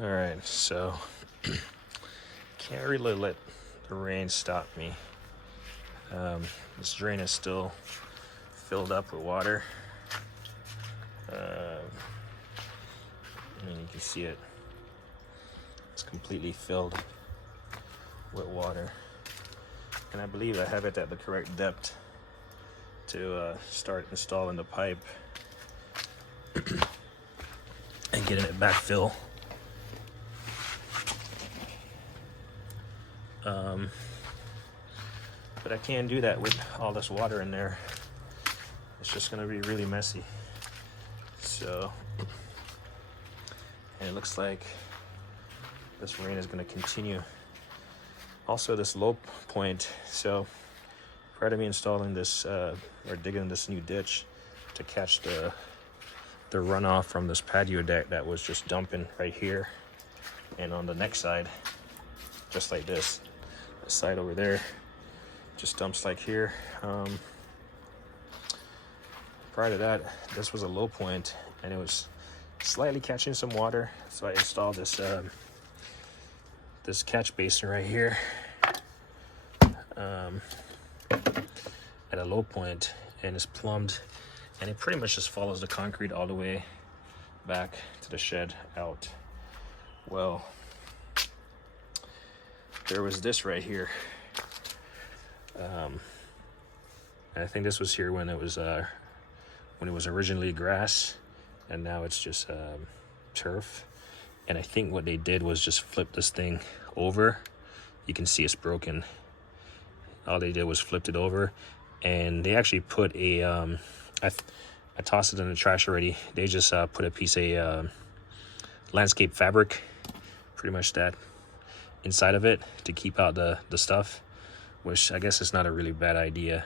All right, so can't really let the rain stop me. This drain is still filled up with water. You can see it. It's completely filled with water. And I believe I have it at the correct depth to start installing the pipe and getting it backfill. But I can't do that with all this water in there. It's just gonna be really messy. So, and it looks like this rain is gonna continue. Also this low point, so prior to me installing this or digging this new ditch to catch the runoff from this patio deck that was just dumping right here and on the next side, just like this, the side over there just dumps like here. Prior to that, this was a low point and it was slightly catching some water, so I installed this this catch basin right here at a low point, and it's plumbed, and it pretty much just follows the concrete all the way back to the shed out. Well, there was this right here. And I think this was here when it was originally grass, and now it's just turf. And I think what they did was just flip this thing over. You can see it's broken. All they did was flipped it over, and they actually put a I tossed it in the trash already. They just put a piece of landscape fabric, pretty much that, inside of it to keep out the stuff, which I guess is not a really bad idea.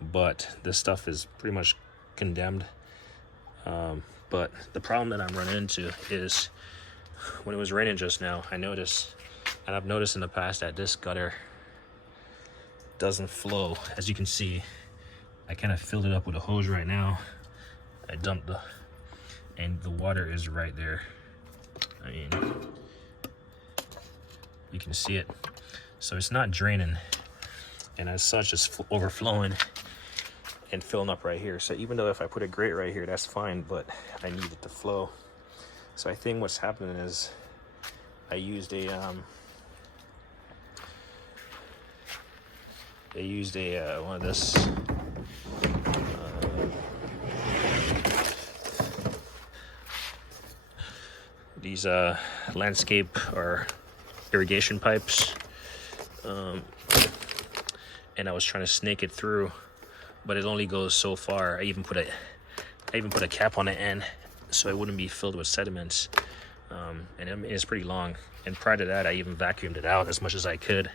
But this stuff is pretty much condemned. But the problem that I'm running into is when it was raining just now, I noticed, and I've noticed in the past, that this gutter doesn't flow. As you can see, I kind of filled it up with a hose right now. I dumped and the water is right there. I mean, you can see it. So it's not draining, and as such it's overflowing and filling up right here. So even though if I put a grate right here, that's fine, but I need it to flow. So I think what's happening is I used a one of this these landscape or irrigation pipes, and I was trying to snake it through, but it only goes so far. I even put a cap on the end so it wouldn't be filled with sediments, and it's pretty long. And prior to that, I even vacuumed it out as much as I could,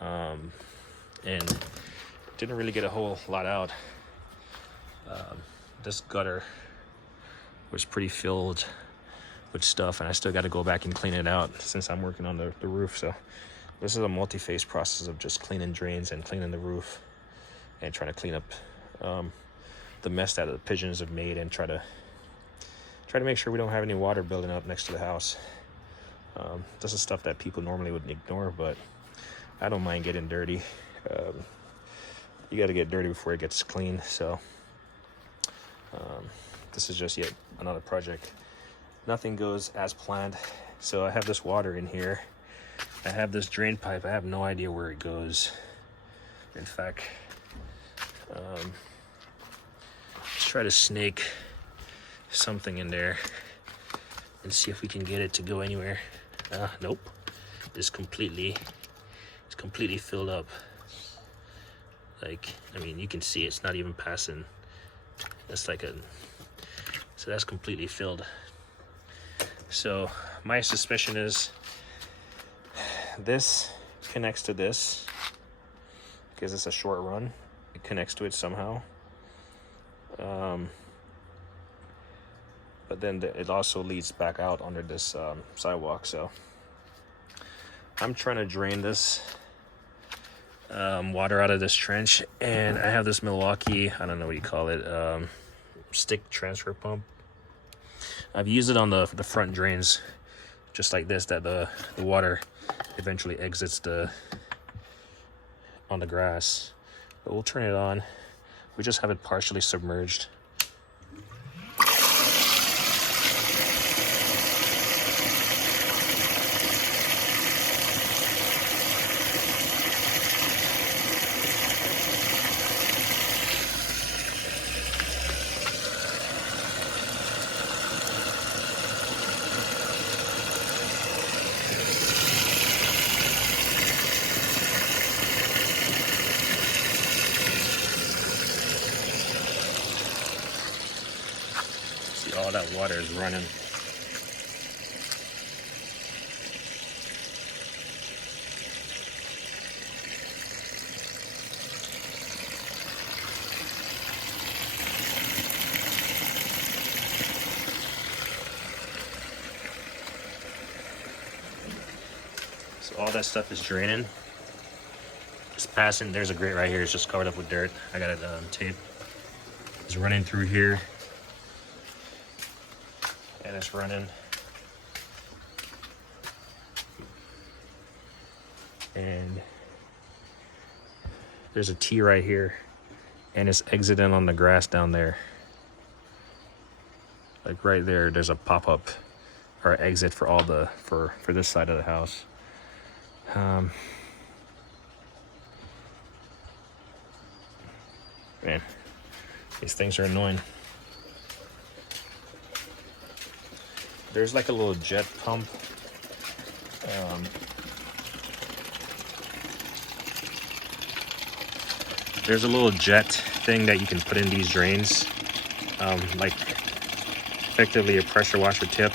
and didn't really get a whole lot out. This gutter was pretty filled with stuff, and I still got to go back and clean it out since I'm working on the roof. So this is a multi-phase process of just cleaning drains and cleaning the roof and trying to clean up the mess that the pigeons have made, and try to make sure we don't have any water building up next to the house. This is stuff that people normally would ignore, but I don't mind getting dirty. You got to get dirty before it gets clean. So this is just yet another project. Nothing goes as planned. So I have this water in here. I have this drain pipe. I have no idea where it goes. In fact, let's try to snake something in there and see if we can get it to go anywhere. Nope. It's completely filled up. Like, I mean, you can see it's not even passing. So that's completely filled. So my suspicion is this connects to this, because it's a short run. It connects to it somehow. But then it also leads back out under this sidewalk. So I'm trying to drain this water out of this trench, and I have this Milwaukee, I don't know what you call it, stick transfer pump. I've used it on the front drains, just like this, that the water eventually exits on the grass. But we'll turn it on. We just have it partially submerged. See, all that water is running. So all that stuff is draining. It's passing. There's a grate right here. It's just covered up with dirt. I got it taped. It's running through here. And it's running. And there's a T right here. And it's exiting on the grass down there. Like right there, there's a pop-up or exit for all the for this side of the house. Man, these things are annoying. There's like a little jet pump. There's a little jet thing that you can put in these drains, like effectively a pressure washer tip,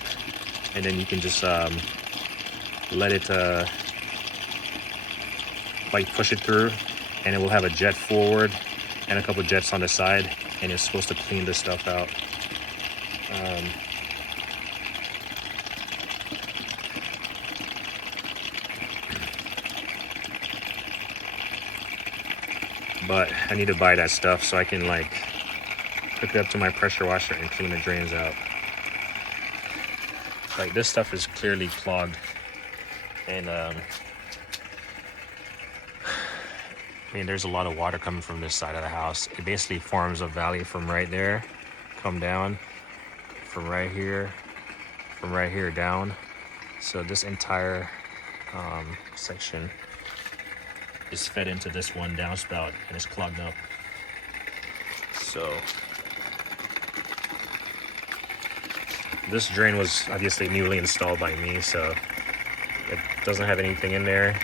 and then you can just let it like push it through, and it will have a jet forward and a couple jets on the side, and it's supposed to clean this stuff out. But I need to buy that stuff so I can like hook it up to my pressure washer and clean the drains out. Like this stuff is clearly clogged, and I mean, there's a lot of water coming from this side of the house. It basically forms a valley from right there, come down, from right here down. So this entire section is fed into this one downspout, and it's clogged up. So this drain was obviously newly installed by me, so it doesn't have anything in there,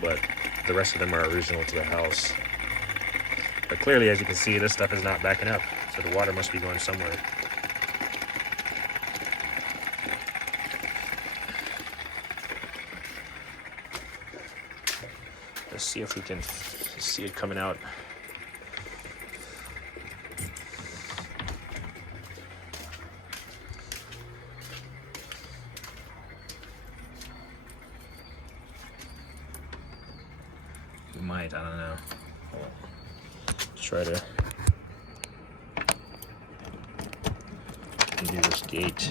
but the rest of them are original to the house. But clearly, as you can see, this stuff is not backing up, so the water must be going somewhere. Let's see if we can see it coming out. We might, I don't know. Let's try to do this gate.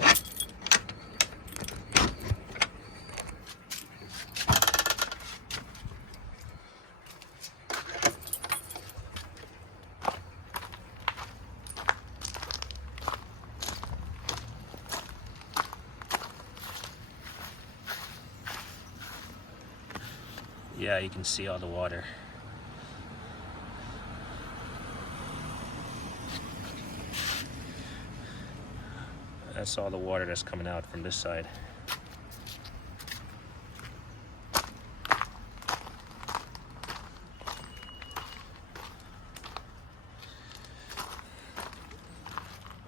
Yeah, you can see all the water. That's all the water that's coming out from this side.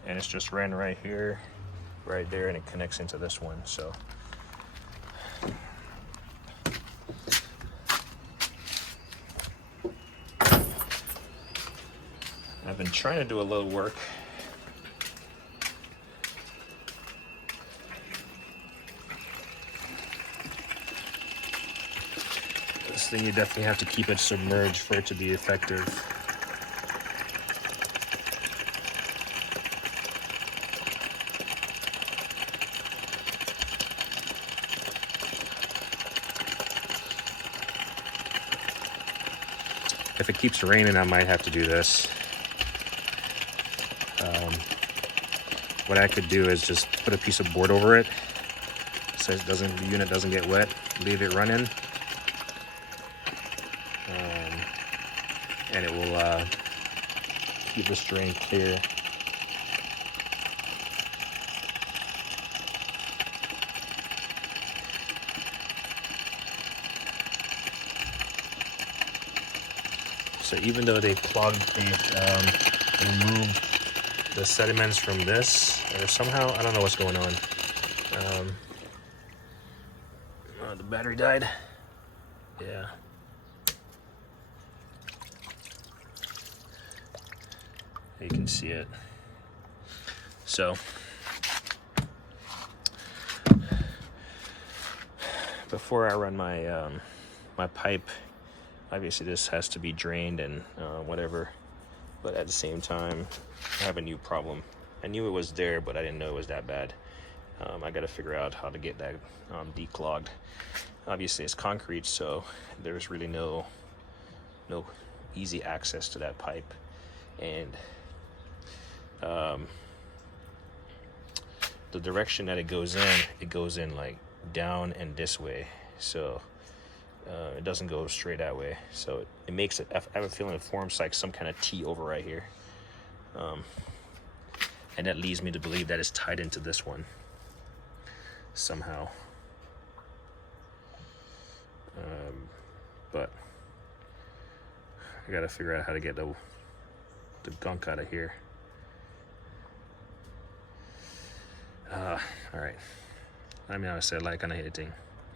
And it's just ran right here, right there, and it connects into this one, so. I've been trying to do a little work. This thing, you definitely have to keep it submerged for it to be effective. if it keeps raining, I might have to do this. What I could do is just put a piece of board over it so the unit doesn't get wet. Leave it running, and it will keep this drain clear. So even though they removed the sediments from this, or somehow, I don't know what's going on. The battery died. Yeah. You can see it. So before I run my my pipe, obviously this has to be drained and whatever, but at the same time I have a new problem. I knew it was there, but I didn't know it was that bad. I got to figure out how to get that declogged. Obviously it's concrete, so there's really no easy access to that pipe, and the direction that it goes in like down and this way, so it doesn't go straight that way, so it makes it, I have a feeling it forms like some kind of T over right here, and that leads me to believe that it's tied into this one somehow, but I gotta figure out how to get the gunk out of here. All right, let me know if I said like on a hit thing.